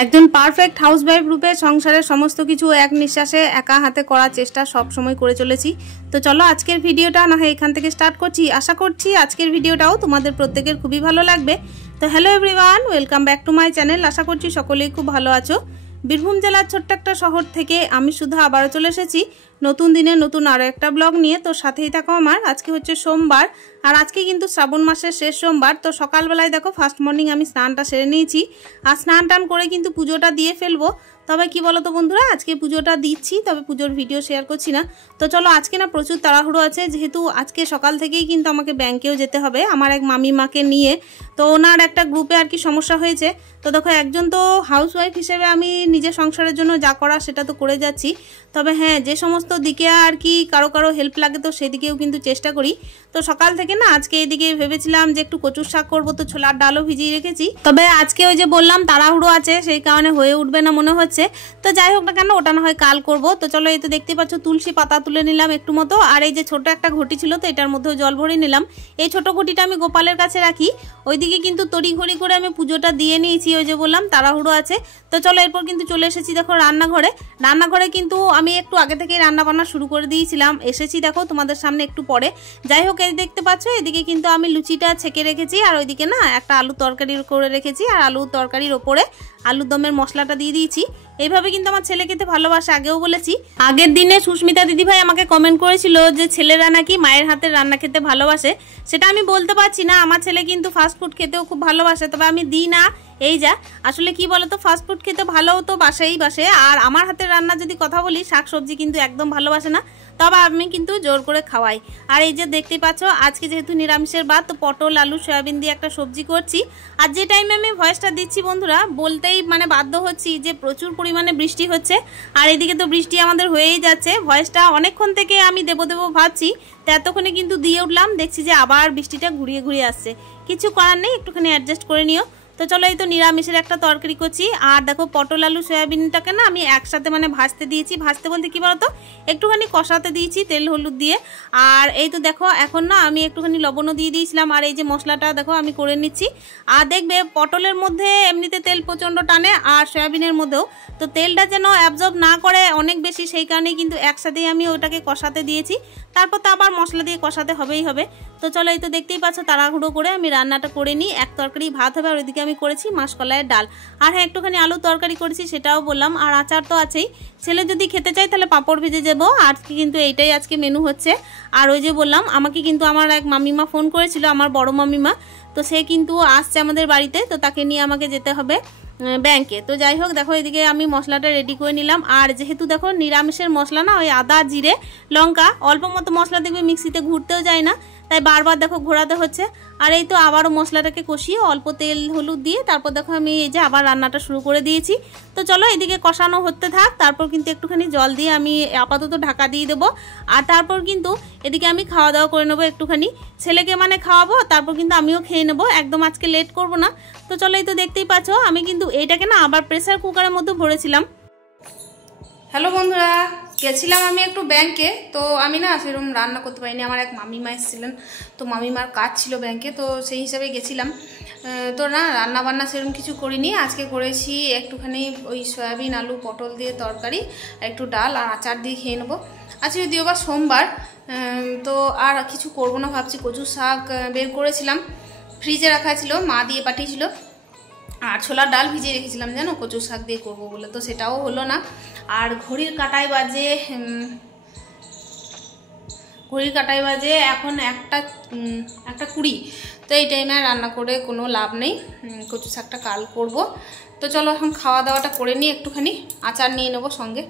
একজন perfect housewife রূপে সংসারের সমস্ত কিছু এক নিঃশ্বাসে একা হাতে করার চেষ্টা সব সময় করে চলেছি। তো চলো আজকের ভিডিওটা না হয় এখান থেকে স্টার্ট করছি। আশা করছি আজকের ভিডিওটাও তোমাদের প্রত্যেকের খুবই ভালো লাগবে। তো hello everyone, welcome back to my channel. আশা করছি সকলেই খুব ভালো আছো। বীরভূম জেলার ছোট্ট একটা শহর থেকে আমি সুধা আবারও চলে এসেছি নতুন দিনে নতুন আরও একটা ব্লগ নিয়ে। তো সাথেই থাকো আমার। আজকে হচ্ছে সোমবার, আর আজকে কিন্তু শ্রাবণ মাসের শেষ সোমবার। তো সকালবেলায় দেখো ফার্স্ট মর্নিং আমি স্নানটা সেরে নিয়েছি, আর স্নান টান করে কিন্তু পুজোটা দিয়ে ফেলবো। তবে কি বলো তো বন্ধুরা, আজকে পুজোটা দিচ্ছি, তবে পুজোর ভিডিও শেয়ার করছি না। তো চলো, আজকে না প্রচুর তাড়াহুড়ো আছে, যেহেতু আজকে সকাল থেকেই কিন্তু আমাকে ব্যাংকেও যেতে হবে আমার এক মামিমাকে নিয়ে। তো ওনার একটা গ্রুপে আর কি সমস্যা হয়েছে। তো দেখো, একজন তো হাউসওয়াইফ হিসেবে আমি নিজের সংসারের জন্য যা করা সেটা তো করে যাচ্ছি, তবে হ্যাঁ, যে সমস্ত দিকে আর কি কারো হেল্প লাগে তো সেদিকেও কিন্তু চেষ্টা করি। তো সকাল থেকে না আজকে এদিকে ভেবেছিলাম যে একটু কচুর শাক করবো, তো ছোলার ডালও ভিজিয়ে রেখেছি। তবে আজকে ওই যে বললাম তাড়াহুড়ো আছে, সেই কারণে হয়ে উঠবে না মনে হচ্ছে। তো যাই হোক না কেন, ওটা না হয় কাল করব। তো চলো, এই তো দেখতে পাচ্ছ তুলসী পাতা তুলে নিলাম একটু মতো, আর এই যে ছোট একটা ঘটি ছিল তো এটার মধ্যেও জল ভরে নিলাম। এই ছোট ঘটিটা আমি গোপালের কাছে রাখি। ওইদিকে কিন্তু তড়িঘড়ি করে আমি পুজোটা দিয়ে নিয়েছি, ওই যে বললাম তাড়াহুড়ো আছে। তো চলো, এরপর কিন্তু চলে এসেছি দেখো রান্নাঘরে কিন্তু আমি একটু আগে থেকেই রান্না বান্না শুরু করে দিয়েছিলাম। এসেছি দেখো তোমাদের সামনে একটু পরে। যাই হোক, এই দেখতে পাচ্ছ এদিকে কিন্তু আমি লুচিটা ছেঁকে রেখেছি, আর ওইদিকে না একটা আলু তরকারি করে রেখেছি, আর আলু তরকারির ওপরে আলুর দমের মশলাটা দিয়ে দিয়েছি। এইভাবে কিন্তু আমার ছেলে খেতে ভালোবাসে, আগেও বলেছি। আগের দিনে সুস্মিতা দিদিভাই আমাকে কমেন্ট করেছিল যে ছেলেরা নাকি মায়ের হাতের রান্না খেতে ভালোবাসে। সেটা আমি বলতে পারছি না, আমার ছেলে কিন্তু ফাস্টফুড খেতেও খুব ভালোবাসে, তবে আমি দিই না। এই যা আসলে কি বলতো, ফাস্টফুড খেতে ভালো তো বাসে, আর আমার হাতের রান্না যদি কথা বলি, শাকসবজি কিন্তু একদম ভালোবাসে না, তবে আমি কিন্তু জোর করে খাওয়াই। আর এই যে দেখতে পাচ্ছ আজকে যেহেতু নিরামিষের ভাত, তো পটল আলু সয়াবিন দিয়ে একটা সবজি করছি। আর যে টাইমে আমি ভয়েসটা দিচ্ছি বন্ধুরা, বলতেই মানে বাধ্য হচ্ছি যে প্রচুর পরিমাণে বৃষ্টি হচ্ছে, আর এদিকে তো বৃষ্টি আমাদের হয়েই যাচ্ছে। ভয়েসটা অনেকক্ষণ থেকে আমি দেবো ভাবছি, তো এতক্ষণে কিন্তু দিয়ে উঠলাম, দেখছি যে আবার বৃষ্টিটা ঘুরিয়ে আসছে। কিছু করার নেই, একটুখানি অ্যাডজাস্ট করে নিও। তো চলো, এই তো নিরামিষের একটা তরকারি করছি। আর দেখো পটল আলু সয়াবিনটাকে না আমি একসাথে মানে ভাজতে দিয়েছি। ভাজতে বলতে কি বলতো, একটুখানি কষাতে দিয়েছি তেল হলুদ দিয়ে। আর এই তো দেখো এখন না আমি একটুখানি লবণও দিয়ে দিয়েছিলাম, আর এই যে মশলাটা দেখো আমি করে নিচ্ছি। আর দেখবে পটলের মধ্যে এমনিতে তেল প্রচণ্ড টানে, আর সয়াবিনের মধ্যেও, তো তেলটা যেন অ্যাবজর্ব না করে অনেক বেশি, সেই কারণেই কিন্তু একসাথেই আমি ওটাকে কষাতে দিয়েছি। তারপর তো আবার মশলা দিয়ে কষাতে হবেই হবে। তো চলো, এই তো দেখতেই পাচ্ছ তাড়াহুড়ো করে আমি রান্নাটা করে নিই। এক তরকারি ভাত হবে, আর ওইদিকে আমি করেছি মাসকলাইয়ের ডাল। আর হ্যাঁ, একটুখানি আলু তরকারি করেছি, সেটাও বললাম। আর আচার তো আছেই, ছেলে যদি খেতে চাই তাহলে পাঁপড় ভেজে যাবো। আজকে কিন্তু এইটাই আজকে মেনু হচ্ছে। আর ওই যে বললাম, আমাকে কিন্তু আমার এক মামিমা ফোন করেছিল, আমার বড় মামিমা। তো সে কিন্তু আসছে আমাদের বাড়িতে, তো তাকে নিয়ে আমাকে যেতে হবে ব্যাংকে। তো যাই হোক, দেখো এদিকে আমি মশলাটা রেডি করে নিলাম। আর যেহেতু দেখো নিরামিষের মশলা না, ওই আদা জিরে লঙ্কা অল্প মতো মশলা দেখবে মিক্সিতে ঘুরতেও যায় না, তাই বারবার দেখো ঘোরাতে হচ্ছে। আর এই তো আবারও মশলাটাকে কষিয়ে অল্প তেল হলুদ দিয়ে তারপর দেখো আমি এই যে আবার রান্নাটা শুরু করে দিয়েছি। তো চলো, এদিকে কষানো হতে থাক, তারপর কিন্তু একটুখানি জল দিয়ে আমি আপাতত ঢাকা দিয়ে দেবো। আর তারপর কিন্তু এদিকে আমি খাওয়া দাওয়া করে নেবো একটুখানি, ছেলেকে মানে খাওয়াবো, তারপর কিন্তু আমিও খেয়ে নেবো, একদম আজকে লেট করবো না। তো চলো, এই তো দেখতেই পাচ্ছ আমি কিন্তু এইটাকে না আবার প্রেসার কুকারের মধ্যে ভরেছিলাম। হ্যালো বন্ধুরা, গেছিলাম আমি একটু ব্যাংকে। তো আমি না সেরকম রান্না করতে পারিনি, আমার এক মামিমা এসেছিলেন, তো মামিমার কাজ ছিল ব্যাংকে, তো সেই হিসাবে গেছিলাম। তো না রান্না বান্না সেরকম কিছু করিনি। আজকে করেছি একটুখানি ওই সয়াবিন আলু পটল দিয়ে তরকারি, একটু ডাল আর আচার দিয়ে খেয়ে নেবো। আজকে যদিও বা সোমবার, তো আর কিছু করবো না ভাবছি। কচু শাক বের করেছিলাম, ফ্রিজে রাখা ছিল, মা দিয়ে পাঠিয়েছিল। আর ছোলার ডাল ভিজিয়ে রেখেছিলাম জানো, কচু শাক দিয়ে করবো বলে, তো সেটাও হলো না। আর ঘড়ির কাঁটায় বাজে এখন একটা 20। তো এই টাইমে রান্না করে কোনো লাভ নেই, কচু শাকটা কাল করব। তো চলো এখন খাওয়া দাওয়াটা করে নিই, একটুখানি আচার নিয়ে নেবো সঙ্গে,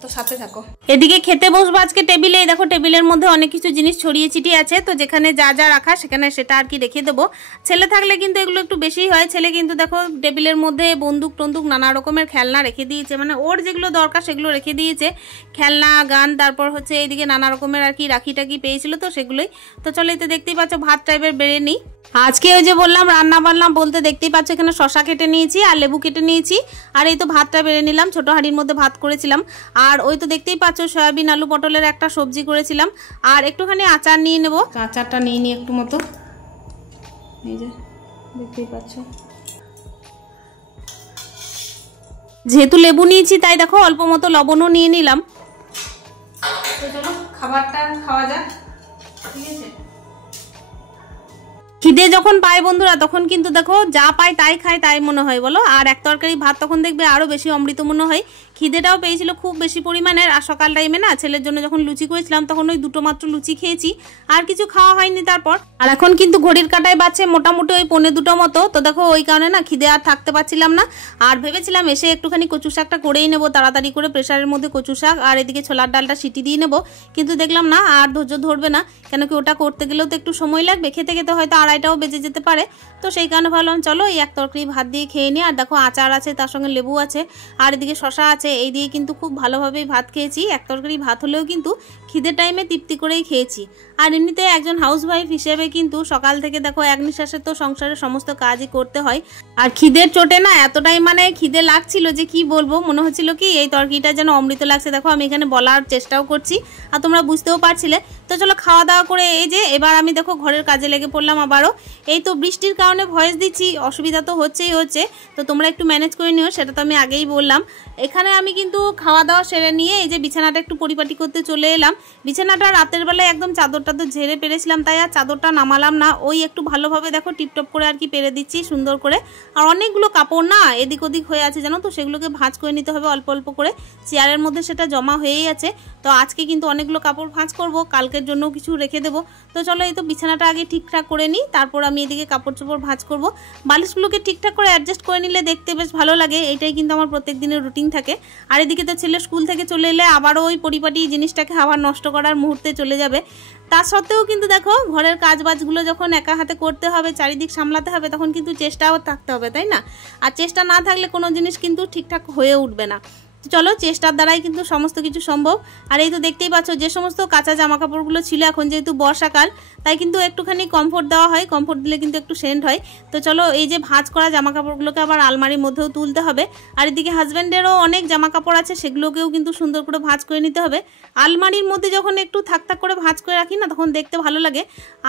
তো সাথে থাকো। এদিকে খেতে বসবো আজকে টেবিলে। দেখো টেবিলের মধ্যে অনেক কিছু জিনিস ছড়িয়ে ছিটিয়ে আছে, তো যেখানে যা যা রাখা সেখানে সেটা আর কি রেখে দেবো। ছেলে থাকলে কিন্তু এগুলো একটু বেশিই হয়। ছেলে কিন্তু দেখো টেবিলের মধ্যে বন্দুক টন্দুক নানা রকমের খেলনা রেখে দিয়েছে, মানে ওর যেগুলো দরকার সেগুলো রেখে দিয়েছে, খেলনা গান, তারপর হচ্ছে এইদিকে নানা রকমের আর কি রাখি টাকি পেয়েছিল, তো সেগুলোই। তো চলো, এই তো দেখতেই পাচ্ছ ভাত টাইপের বেড়ে নিই। আজকে ওই যে বললাম রান্না বান্না বলতে দেখতেই পাচ্ছ এখানে শশা কেটে নিয়েছি আর লেবু কেটে নিয়েছি, আর এই তো ভাতটা বেড়ে নিলাম। ছোট হাঁড়ির মধ্যে ভাত করেছিলাম, আর ওই তো দেখতেই পাচ্ছ সয়াবিন আলু পটলের একটা সবজি করেছিলাম, আর একটুখানি আচার নিয়ে নেব। আচারটা নিয়ে নিই একটু মতো, এই যে দেখতেই পাচ্ছ। যেহেতু লেবু নিয়েছি তাই দেখো অল্প মতো লবণও নিয়ে নিলাম। তো চলো খাবারটা খাওয়া যাক, ঠিক আছে। খিদে যখন পায় বন্ধুরা তখন কিন্তু দেখো যা পায় তাই খায় তাই মনে হয় বলো। আর এক তরকারি ভাত তখন দেখবে আরো বেশি অমৃত মনে হয়। খিদেটাও পেয়েছিল খুব বেশি পরিমাণের। আর সকাল টাইমে না ছেলের জন্য যখন লুচি করেছিলাম তখন ওই দুটো মাত্র লুচি খেয়েছি, আর কিছু খাওয়া হয়নি তারপর। আর এখন কিন্তু ঘড়ির কাঁটায় বাজছে মোটামুটি ওই 1:45 মতো। তো দেখো ওই কারণে না খিদে আর থাকতে পারছিলাম না। আর ভেবেছিলাম এসে একটুখানি কচু শাকটা করেই নেবো তাড়াতাড়ি করে, প্রেসারের মধ্যে কচু শাক আর এদিকে ছোলার ডালটা সিটি দিয়ে নেবো। কিন্তু দেখলাম না আর ধৈর্য ধরবে না, কেন কি ওটা করতে গেলেও তো একটু সময় লাগবে, খেতে খেতে হয়তো 2:30টাও বেজে যেতে পারে। তো সেই কারণে ভাবলাম চলো এই এক তরকারি ভাত দিয়ে খেয়ে নিই। আর দেখো আচার আছে, তার সঙ্গে লেবু আছে, আর এদিকে শশা আছে, এই দিয়ে কিন্তু খুব ভালোভাবেই ভাত খেয়েছি। এক তরকারি ভাত হলেও কিন্তু খিদের টাইমে তৃপ্তি করেই খেয়েছি। আর এমনিতে একজন হাউসওয়াইফ হিসেবে কিন্তু সকাল থেকে দেখো এক নিঃশ্বাসে তো সংসারের সমস্ত কাজই করতে হয়। আর খিদের চোটে না এতটাই মানে খিদে লাগছিল যে কি বলবো, মনে হচ্ছিল কি এই তরকারিটা যেন অমৃত লাগছে। দেখো আমি এখানে বলার চেষ্টাও করছি আর তোমরা বুঝতেও পারছিলে। তো চলো খাওয়া দাওয়া করে এই যে এবার আমি দেখো ঘরের কাজে লেগে পড়লাম আবারও। এই তো বৃষ্টির কারণে ভয়েস দিচ্ছি, অসুবিধা তো হচ্ছে, তো তোমরা একটু ম্যানেজ করে নিও, সেটা তো আমি আগেই বললাম। এখানে আমি কিন্তু খাওয়া দাওয়া সেরে নিয়ে এই যে বিছানাটা একটু পরিপাটি করতে চলে এলাম। বিছানাটা রাতের বেলায় একদম চাদরটা তো ঝেড়ে পেরেছিলাম, তাই আর চাদরটা নামালাম না, ওই একটু ভালোভাবে দেখো টিপটপ করে আর কি পেরে দিচ্ছি সুন্দর করে। আর অনেকগুলো কাপড় না এদিক ওদিক হয়ে আছে জানো তো, সেগুলোকে ভাঁজ করে নিতে হবে অল্প অল্প করে, চেয়ারের মধ্যে সেটা জমা হয়েই আছে। তো আজকে কিন্তু অনেকগুলো কাপড় ভাঁজ করব, কালকের জন্য কিছু রেখে দেবো। তো চলো এই তো বিছানাটা আগে ঠিকঠাক করে নিই, তারপর আমি এদিকে কাপড় চোপড় ভাঁজ করব। বালিশগুলোকে ঠিকঠাক করে অ্যাডজাস্ট করে নিলে দেখতে বেশ ভালো লাগে, এটাই কিন্তু আমার প্রত্যেক দিনের রুটিন থাকে। আর এদিকে তো ছেলে স্কুল থেকে চলে এলে আবারও ওই পরিপাটি জিনিসটাকে আবার নষ্ট করার মুহূর্তে চলে যাবে। তা সত্ত্বেও কিন্তু দেখো ঘরের কাজ বাজগুলো যখন একা হাতে করতে হবে, চারিদিক সামলাতে হবে, তখন কিন্তু চেষ্টাও থাকতে হবে, তাই না? আর চেষ্টা না থাকলে কোনো জিনিস কিন্তু ঠিকঠাক হয়ে উঠবে না। চলো চেষ্টার দ্বারাই কিন্তু সমস্ত কিছু সম্ভব। আর এই তো দেখতেই পাচ্ছ যে সমস্ত কাঁচা জামা কাপড়গুলো ছিল, এখন যেহেতু বর্ষাকাল তাই কিন্তু একটুখানি কমফোর্ট দেওয়া হয়, কমফোর্ট দিলে কিন্তু একটু সেন্ট হয়। তো চলো এই যে ভাঁজ করা জামা কাপড়গুলোকে আবার আলমারির মধ্যেও তুলতে হবে। আর এদিকে হাজব্যান্ডেরও অনেক জামা কাপড় আছে, সেগুলোকেও কিন্তু সুন্দর করে ভাঁজ করে নিতে হবে। আলমারির মধ্যে যখন একটু থাক থাক করে ভাঁজ করে রাখি না তখন দেখতে ভালো লাগে,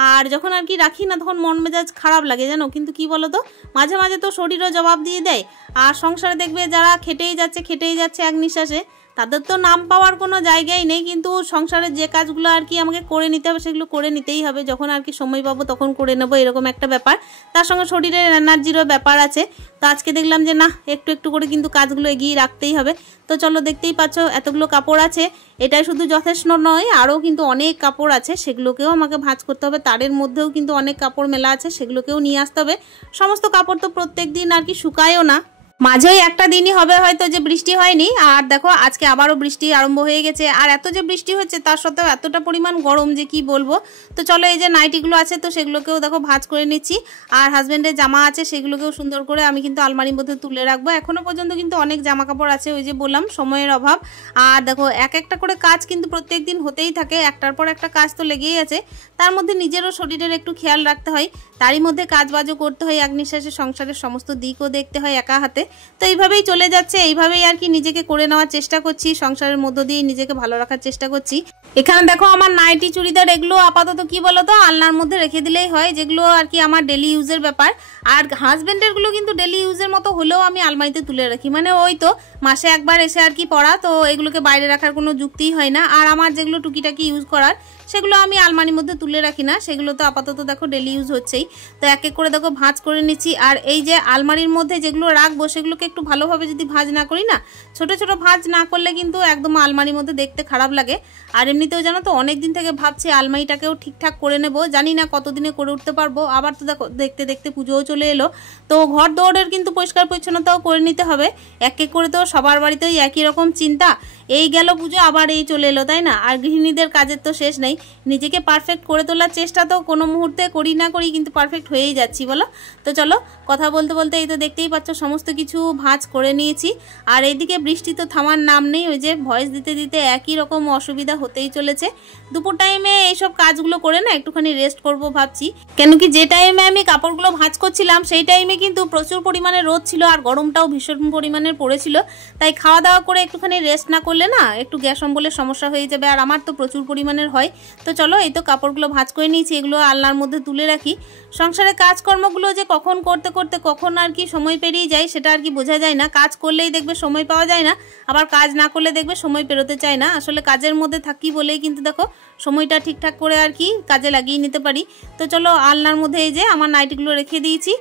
আর যখন আর কি রাখি না তখন মন মেজাজ খারাপ লাগে জানো। কিন্তু কি বলো তো, মাঝে মাঝে তো শরীরও জবাব দিয়ে দেয়। আর সংসারে দেখবে যারা খেটেই যাচ্ছে এক নিঃশ্বাসে, তাদের তো নাম পাওয়ার কোনো জায়গাই নেই, কিন্তু সংসারের যে কাজগুলো আর কি আমাকে করে নিতে হবে সেগুলো করে নিতেই হবে, যখন আর কি সময় পাবো তখন করে নেবো, এরকম একটা ব্যাপার। তার সঙ্গে শরীরের এনার্জিরও ব্যাপার আছে। তো আজকে দেখলাম যে না একটু একটু করে কিন্তু কাজগুলো এগিয়ে রাখতেই হবে। তো চলো দেখতেই পাচ্ছ এতগুলো কাপড় আছে, এটাই শুধু যথেষ্ট নয়, আরও কিন্তু অনেক কাপড় আছে, সেগুলোকেও আমাকে ভাঁজ করতে হবে। তারের মধ্যেও কিন্তু অনেক কাপড় মেলা আছে, সেগুলোকেও নিয়ে আসতে হবে। সমস্ত কাপড় তো প্রত্যেক দিন আর কি শুকায়ও না, মাঝেই একটা দিনই হবে হয়তো যে বৃষ্টি হয়নি। আর দেখো আজকে আবারও বৃষ্টি আরম্ভ হয়ে গেছে, আর এত যে বৃষ্টি হচ্ছে তার সত্ত্বেও এতটা পরিমাণ গরম যে কি বলবো। তো চলো এই যে নাইটিগুলো আছে তো সেগুলোকেও দেখো ভাঁজ করে নিচ্ছি। আর হাজব্যান্ডের জামা আছে সেগুলোকেও সুন্দর করে আমি কিন্তু আলমারির মধ্যে তুলে রাখবো। এখনো পর্যন্ত কিন্তু অনেক জামা কাপড় আছে, ওই যে বললাম সময়ের অভাব। আর দেখো এক একটা করে কাজ কিন্তু প্রত্যেক দিন হতেই থাকে, একটার পর একটা কাজ তো লেগেই আছে। তার মধ্যে নিজেরও শরীরের একটু খেয়াল রাখতে হয়, তারই মধ্যে কাজ বাজও করতে হয়, এক নিঃশ্বাসে সংসারের সমস্ত দিকও দেখতে হয় একা হাতে। তো এইভাবেই চলে যাচ্ছে, এইভাবেই আর কি নিজেকে করে নেওয়ার চেষ্টা করছি, সংসারের মধ্য দিয়ে নিজেকে ভালো রাখার চেষ্টা করছি। এখানে দেখো আমার নাইটি চুড়িদার এগুলো আপাতত কি বলতো আলনার মধ্যে রেখে দিলেই হয়, যেগুলো আর কি আমার ডেলি ইউজের ব্যাপার। আর হাজবেন্ডের গুলো কিন্তু ডেলি ইউজের মতো হলেও আমি আলমারিতে তুলে রাখি, মানে ওই তো মাসে একবার এসে আর কি পড়া, তো এগুলোকে বাইরে রাখার কোনো যুক্তিই হয় না। আর আমার যেগুলো টুকিটাকি ইউজ করার সেগুলো আমি আলমারির মধ্যে তুলে রাখি না, সেগুলো তো আপাতত দেখো ডেলি ইউজ হচ্ছেই। তো এক এক করে দেখো ভাঁজ করে নিচ্ছি। আর এই যে আলমারির মধ্যে যেগুলো রাখবো সেগুলোকে একটু ভালোভাবে যদি ভাঁজ না করি না, ছোট ছোট ভাঁজ না করলে কিন্তু একদম আলমারির মধ্যে দেখতে খারাপ লাগে। আর এমনিতেও জানো তো অনেক দিন থেকে ভাবছি আলমারিটাকেও ঠিকঠাক করে নেব, জানি না কতদিনে করে উঠতে পারবো। আবার তো দেখো দেখতে দেখতে পুজোও চলে এলো, তো ঘর দৌড়ের কিন্তু পরিষ্কার পরিচ্ছন্নতাও করে নিতে হবে। এক এক করে তো সবার বাড়িতেই একই রকম চিন্তা, এই গেল পুজো আবার এই চলে এলো, তাই না? আর গৃহিণীদের কাজের তো শেষ নেই, নিজেকে পারফেক্ট করে তোলার চেষ্টা তো কোনো মুহূর্তে করি না করি কিন্তু পারফেক্ট হয়েই যাচ্ছি বলো। তো চলো কথা বলতে বলতে এই তো দেখতেই পাচ্ছ সমস্ত কিছু ভাঁজ করে নিয়েছি। আর এইদিকে বৃষ্টি তো থামার নাম নেই, ওই যে ভয়েস দিতে দিতে একই রকম অসুবিধা হতেই চলেছে। দুপুর টাইমে এইসব কাজগুলো করে না একটুখানি রেস্ট করব ভাবছি, কেন কি যে টাইমে আমি কাপড়গুলো ভাঁজ করছিলাম সেই টাইমে কিন্তু প্রচুর পরিমাণে রোদ ছিল আর গরমটাও ভীষণ পরিমাণের পড়েছিল। তাই খাওয়া দাওয়া করে একটুখানি রেস্ট না করলে না একটু গ্যাস অম্বলের সমস্যা হয়ে যাবে, আর আমার তো প্রচুর পরিমাণের হয়। তো চলো এই তো কাপড়গুলো ভাঁজ করে নিয়েছি, এগুলো আলনার মধ্যে তুলে রাখি। সংসারের কাজকর্মগুলো যে কখন করতে করতে কখন আর কি সময় পেরিয়ে যায় সেটা আর কি বোঝা যায় না। কাজ করলেই দেখবে সময় পাওয়া যায় না, আবার কাজ না করলে দেখবে সময় পেরোতে চায় না। আসলে কাজের মধ্যে থাকি বলেই কিন্তু দেখো সময়টা ঠিকঠাক করে আর কি কাজে লাগিয়ে নিতে পারি। তো চলো আলনার মধ্যে এই যে আমার নাইটিগুলো রেখে দিয়েছি।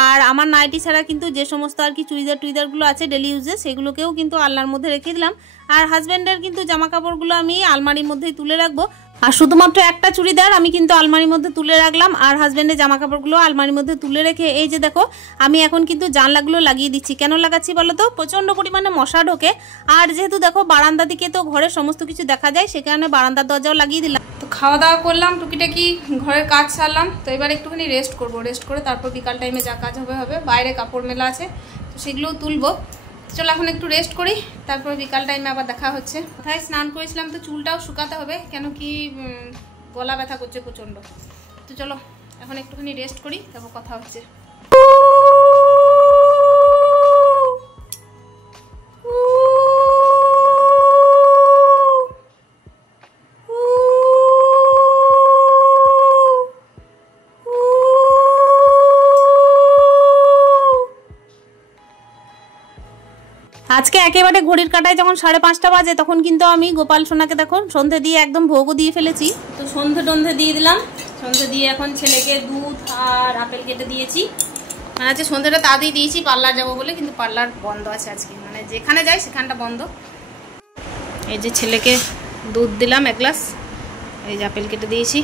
আর আমার নাইটি ছাড়া কিন্তু যে সমস্ত আর কি চুড়িদারগুলো আছে ডেলি ইউজে সেগুলোকেও কিন্তু আলনার মধ্যে রেখে দিলাম। আর হাজব্যান্ডের কিন্তু জামা কাপড়গুলো আমি আলমারির মধ্যেই তুলে রাখবো। আর শুধুমাত্র একটা চুড়িদার আমি কিন্তু আলমারির মধ্যে তুলে রাখলাম, আর হাজব্যান্ডের জামা কাপড়গুলো আলমারির মধ্যে তুলে রেখে এই যে দেখো আমি এখন কিন্তু জানলাগুলো লাগিয়ে দিচ্ছি। কেন লাগাচ্ছি বলো তো? প্রচণ্ড পরিমাণে মশা ঢোকে, আর যেহেতু দেখো বারান্দা দিকে তো ঘরের সমস্ত কিছু দেখা যায়, সে কারণে বারান্দার দরজাও লাগিয়ে দিলাম। তো খাওয়া দাওয়া করলাম, টুকিটাকি ঘরের কাজ সারলাম। তো এবার একটুখানি রেস্ট করবো, রেস্ট করে তারপর বিকাল টাইমে যা কাজ হবে। বাইরে কাপড় মেলা আছে তো সেগুলোও তুলবো। চলো এখন একটু রেস্ট করি, তারপর বিকাল টাইমে আবার দেখা হচ্ছে। কোথায় স্নান করেছিলাম তো চুলটাও শুকাতে হবে, কেন কি গলা ব্যথা করছে প্রচণ্ড। তো চলো এখন একটুখানি রেস্ট করি, তারপর কথা হচ্ছে। আজকে একেবারে ঘড়ির কাঁটায় যখন 5:30 বাজে তখন কিন্তু আমি গোপাল সোনাকে দেখো সন্ধে দিয়ে একদম ভোগও দিয়ে ফেলেছি। তো সন্ধে দিয়ে দিলাম, সন্ধে দিয়ে এখন ছেলেকে দুধ আর আপেল কেটে দিয়েছি। মানে আজকে সন্ধেটা তাড়াতাড়ি দিয়েছি পার্লার যাবো বলে, কিন্তু পার্লার বন্ধ আছে আজকে, মানে যেখানে যাই সেখানটা বন্ধ। এই যে ছেলেকে দুধ দিলাম 1 গ্লাস, এই যে আপেল কেটে দিয়েছি।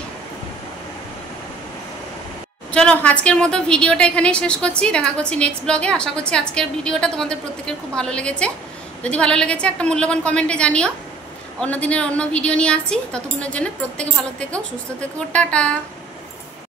চলো আজকের মতো ভিডিওটা এখানেই শেষ করছি, দেখা করছি নেক্সট ব্লগে। আশা করছি আজকের ভিডিওটা তোমাদের প্রত্যেকের খুব ভালো লেগেছে। যদি ভালো লেগেছে একটা মূল্যবান কমেন্টে জানিও। অন্য দিনের অন্য ভিডিও নিয়ে আসছি, ততক্ষণের জন্য প্রত্যেকে ভালো থেকো, সুস্থ থেকো, টাটা।